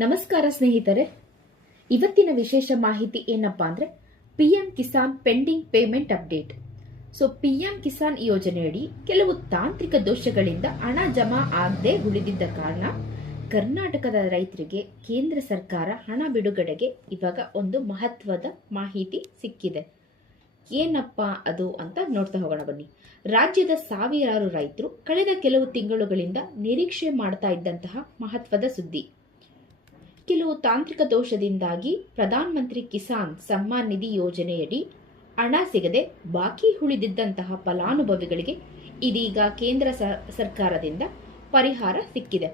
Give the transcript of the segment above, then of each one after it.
ನಮಸ್ಕಾರ ಸ್ನೇಹಿತರೆ, ಇವತ್ತಿನ ವಿಶೇಷ ಮಾಹಿತಿ ಏನಪ್ಪಾ ಅಂದ್ರೆ PM Kisan pending payment update. PM Kisan ಯೋಜನೆಯಡಿ ಕೆಲವು ತಾಂತ್ರಿಕ ದೋಷಗಳಿಂದ ಹಣ ಜಮಾ ಆಗದೆ ಉಳಿದಿದ್ದ ಕಾರಣ ಕರ್ನಾಟಕದ ರೈತರಿಗೆ ಕೇಂದ್ರ ಸರ್ಕಾರ ಹಣ ಬಿಡುಗಡೆಗೆ ಇವಾಗ ಒಂದು ಮಹತ್ವದ ಮಾಹಿತಿ ಸಿಕ್ಕಿದೆ. ಏನಪ್ಪಾ ಅದು ಅಂತ ನೋಡ್ತಾ ಹೋಗೋಣ ಬನ್ನಿ. ರಾಜ್ಯದ ಸಾವಿರಾರು ರೈತರು ಕಳೆದ ಕೆಲವು ತಿಂಗಳುಗಳಿಂದ ನಿರೀಕ್ಷೆ ಮಾಡ್ತಾ ಇದ್ದಂತಹ ಮಹತ್ವದ ಸುದ್ದಿ. ಕೆಲವು ತಾಂತ್ರಿಕ ದೋಷದಿಂದಾಗಿ ಪ್ರಧಾನ ಮಂತ್ರಿ ಕಿಸಾನ್ ಸಮ್ಮಾನ್ ನಿಧಿ ಯೋಜನೆಯಡಿ ಹಣ ಸಿಗದೆ ಬಾಕಿ ಉಳಿದಿದ್ದಂತಹ ಫಲಾನುಭವಿಗಳಿಗೆ ಇದೀಗ ಕೇಂದ್ರ ಸರ್ಕಾರದಿಂದ ಪರಿಹಾರ ಸಿಕ್ಕಿದೆ.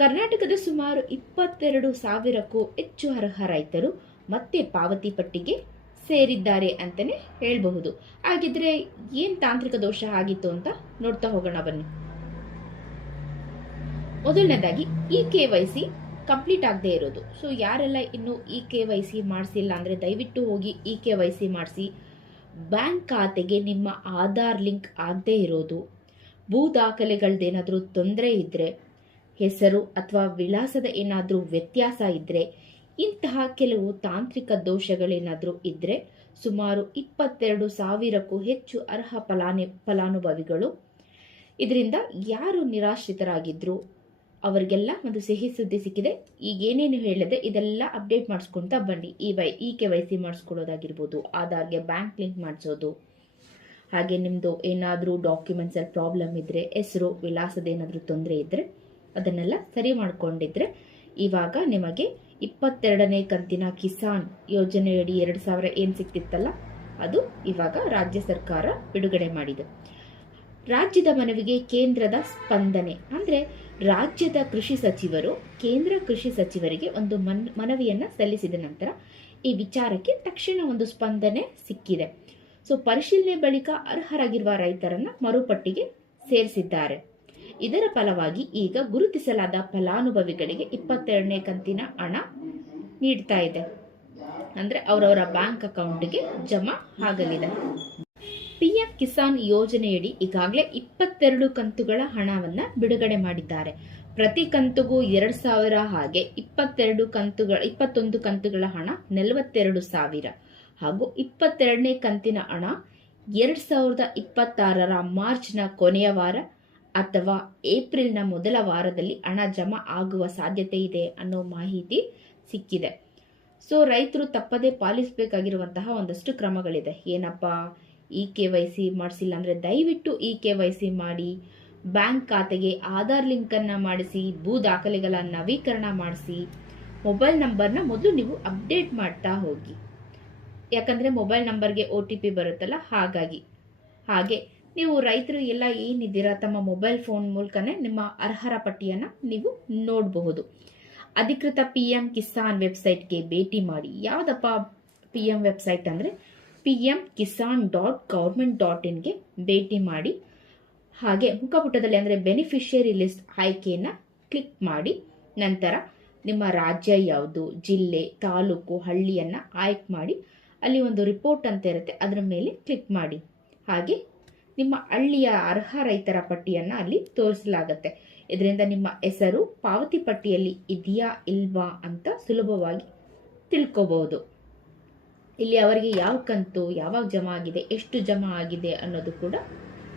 ಕರ್ನಾಟಕದ ಸುಮಾರು 22,000ಕ್ಕೂ ಹೆಚ್ಚು ಅರ್ಹ ರೈತರು ಮತ್ತೆ ಪಾವತಿ ಪಟ್ಟಿಗೆ ಸೇರಿದ್ದಾರೆ ಅಂತಾನೆ ಹೇಳಬಹುದು. ಹಾಗಿದ್ರೆ ಏನ್ ತಾಂತ್ರಿಕ ದೋಷ ಆಗಿತ್ತು ಅಂತ ನೋಡ್ತಾ ಹೋಗೋಣ ಬನ್ನಿ. ಮೊದಲನೇದಾಗಿ KYC ಕಂಪ್ಲೀಟ್ ಆಗದೆ ಇರೋದು. ಯಾರೆಲ್ಲ ಇನ್ನು KYC ಮಾಡಿಸಿಲ್ಲ ಅಂದ್ರೆ ದಯವಿಟ್ಟು ಹೋಗಿ KYC ಮಾಡಿಸಿ. ಬ್ಯಾಂಕ್ ಖಾತೆಗೆ ನಿಮ್ಮ ಆಧಾರ್ ಲಿಂಕ್ ಆಗದೆ ಇರೋದು, ಭೂ ದಾಖಲೆಗಳದ್ದೇನಾದ್ರೂ ತೊಂದರೆ ಇದ್ರೆ, ಹೆಸರು ಅಥವಾ ವಿಳಾಸದ ಏನಾದ್ರೂ ವ್ಯತ್ಯಾಸ ಇದ್ರೆ, ಇಂತಹ ಕೆಲವು ತಾಂತ್ರಿಕ ದೋಷಗಳೇನಾದ್ರೂ ಇದ್ರೆ ಸುಮಾರು 22,000ಕ್ಕೂ ಹೆಚ್ಚು ಅರ್ಹ ಫಲಾನುಭವಿಗಳು ಇದರಿಂದ ಯಾರು ನಿರಾಶ್ರಿತರಾಗಿದ್ರು ಅವರಿಗೆಲ್ಲ ಒಂದು ಸಿಹಿ ಸುದ್ದಿ ಸಿಕ್ಕಿದೆ. ಈಗ ಏನೇನು ಹೇಳಿದೆ ಇದೆಲ್ಲ ಅಪ್ಡೇಟ್ ಮಾಡಿಸ್ಕೊಂತ ಬನ್ನಿ. KYC ಮಾಡಿಸ್ಕೊಳ್ಳೋದಾಗಿರ್ಬೋದು, ಆಧಾರ್ಗೆ ಬ್ಯಾಂಕ್ ಲಿಂಕ್ ಮಾಡಿಸೋದು, ಹಾಗೆ ನಿಮ್ಮದು ಏನಾದರೂ ಡಾಕ್ಯುಮೆಂಟ್ಸ್ ಅಲ್ಲಿ ಪ್ರಾಬ್ಲಮ್ ಇದ್ರೆ, ಹೆಸರು ವಿಳಾಸದ ಏನಾದರೂ ತೊಂದರೆ ಇದ್ರೆ ಅದನ್ನೆಲ್ಲ ಸರಿ ಮಾಡ್ಕೊಂಡಿದ್ರೆ ಇವಾಗ ನಿಮಗೆ 22ನೇ ಕಂತಿನ ಕಿಸಾನ್ ಯೋಜನೆಯಡಿ 2,000 ಏನು ಸಿಕ್ತಿತ್ತಲ್ಲ ಅದು ಇವಾಗ ರಾಜ್ಯ ಸರ್ಕಾರ ಬಿಡುಗಡೆ ಮಾಡಿದೆ. ರಾಜ್ಯದ ಮನವಿಗೆ ಕೇಂದ್ರದ ಸ್ಪಂದನೆ ಅಂದ್ರೆ ರಾಜ್ಯದ ಕೃಷಿ ಸಚಿವರು ಕೇಂದ್ರ ಕೃಷಿ ಸಚಿವರಿಗೆ ಒಂದು ಮನವಿಯನ್ನ ಸಲ್ಲಿಸಿದ ನಂತರ ಈ ವಿಚಾರಕ್ಕೆ ತಕ್ಷಣ ಒಂದು ಸ್ಪಂದನೆ ಸಿಕ್ಕಿದೆ. ಪರಿಶೀಲನೆ ಬಳಿಕ ಅರ್ಹರಾಗಿರುವ ರೈತರನ್ನ ಮರುಪಟ್ಟಿಗೆ ಸೇರಿಸಿದ್ದಾರೆ. ಇದರ ಫಲವಾಗಿ ಈಗ ಗುರುತಿಸಲಾದ ಫಲಾನುಭವಿಗಳಿಗೆ 22ನೇ ಕಂತಿನ ಹಣ ನೀಡ್ತಾ ಇದೆ. ಅಂದ್ರೆ ಅವರವರ ಬ್ಯಾಂಕ್ ಅಕೌಂಟ್ಗೆ ಜಮಾ ಆಗಲಿದೆ. ಪಿಎಂ ಕಿಸಾನ್ ಯೋಜನೆಯಡಿ ಈಗಾಗಲೇ 22 ಕಂತುಗಳ ಹಣವನ್ನ ಬಿಡುಗಡೆ ಮಾಡಿದ್ದಾರೆ. ಪ್ರತಿ ಕಂತುಗೂ 2,000 ಹಾಗೆ 21 ಕಂತುಗಳ ಹಣ 42,000 ಹಾಗೂ 22ನೇ ಕಂತಿನ ಹಣ 2026ರ ಮಾರ್ಚ್ನ ಕೊನೆಯ ವಾರ ಅಥವಾ ಏಪ್ರಿಲ್ನ ಮೊದಲ ವಾರದಲ್ಲಿ ಹಣ ಜಮಾ ಆಗುವ ಸಾಧ್ಯತೆ ಇದೆ ಅನ್ನೋ ಮಾಹಿತಿ ಸಿಕ್ಕಿದೆ. ರೈತರು ತಪ್ಪದೇ ಪಾಲಿಸಬೇಕಾಗಿರುವಂತಹ ಒಂದಷ್ಟು ಕ್ರಮಗಳಿದೆ. ಏನಪ್ಪಾ, KYC ಮಾಡಿಸಿಲ್ಲ ಅಂದ್ರೆ ದಯವಿಟ್ಟು KYC ಮಾಡಿ, ಬ್ಯಾಂಕ್ ಖಾತೆಗೆ ಆಧಾರ್ ಲಿಂಕ್ ಅನ್ನ ಮಾಡಿಸಿ, ಭೂ ದಾಖಲೆಗಳ ನವೀಕರಣ ಮಾಡಿಸಿ, ಮೊಬೈಲ್ ನಂಬರ್ನ ಮೊದಲು ನೀವು ಅಪ್ಡೇಟ್ ಮಾಡ್ತಾ ಹೋಗಿ. ಯಾಕಂದ್ರೆ ಮೊಬೈಲ್ ನಂಬರ್ಗೆ OTP ಬರುತ್ತಲ್ಲ, ಹಾಗೆ ನೀವು ರೈತರು ಎಲ್ಲ ಏನಿದ್ದೀರಾ ತಮ್ಮ ಮೊಬೈಲ್ ಫೋನ್ ಮೂಲಕನೇ ನಿಮ್ಮ ಅರ್ಹರ ಪಟ್ಟಿಯನ್ನ ನೀವು ನೋಡಬಹುದು. ಅಧಿಕೃತ ಪಿಎಂ ಕಿಸಾನ್ ವೆಬ್ಸೈಟ್ಗೆ ಭೇಟಿ ಮಾಡಿ. ಯಾವ್ದಪ್ಪ ಪಿಎಂ ವೆಬ್ಸೈಟ್ ಅಂದ್ರೆ pmkisan.government.in ಗೆ ಭೇಟಿ ಮಾಡಿ. ಹಾಗೆ ಮುಖಪುಟದಲ್ಲಿ ಅಂದ್ರೆ ಬೆನಿಫಿಷಿಯರಿ ಲಿಸ್ಟ್ ಆಯ್ಕೆಯನ್ನ ಕ್ಲಿಕ್ ಮಾಡಿ. ನಂತರ ನಿಮ್ಮ ರಾಜ್ಯ ಯಾವುದು, ಜಿಲ್ಲೆ, ತಾಲೂಕು, ಹಳ್ಳಿಯನ್ನ ಆಯ್ಕೆ ಮಾಡಿ. ಅಲ್ಲಿ ಒಂದು ರಿಪೋರ್ಟ್ ಅಂತ ಇರುತ್ತೆ, ಅದರ ಮೇಲೆ ಕ್ಲಿಕ್ ಮಾಡಿ. ಹಾಗೆ ನಿಮ್ಮ ಹಳ್ಳಿಯ ಅರ್ಹ ರೈತರ ಪಟ್ಟಿಯನ್ನ ಅಲ್ಲಿ ತೋರಿಸಲಾಗುತ್ತೆ. ಇದರಿಂದ ನಿಮ್ಮ ಹೆಸರು ಪಾವತಿ ಪಟ್ಟಿಯಲ್ಲಿ ಇದೆಯಾ ಇಲ್ವಾ ಅಂತ ಸುಲಭವಾಗಿ ತಿಳ್ಕೋಬಹುದು. ಇಲ್ಲಿ ಅವರಿಗೆ ಯಾವ ಕಂತು ಯಾವಾಗ ಜಮಾ ಆಗಿದೆ, ಎಷ್ಟು ಜಮಾ ಆಗಿದೆ ಅನ್ನೋದು ಕೂಡ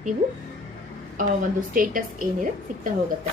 ನೀವು ಒಂದು ಸ್ಟೇಟಸ್ ಏನಿದೆ ಸಿಗ್ತಾ ಹೋಗುತ್ತೆ.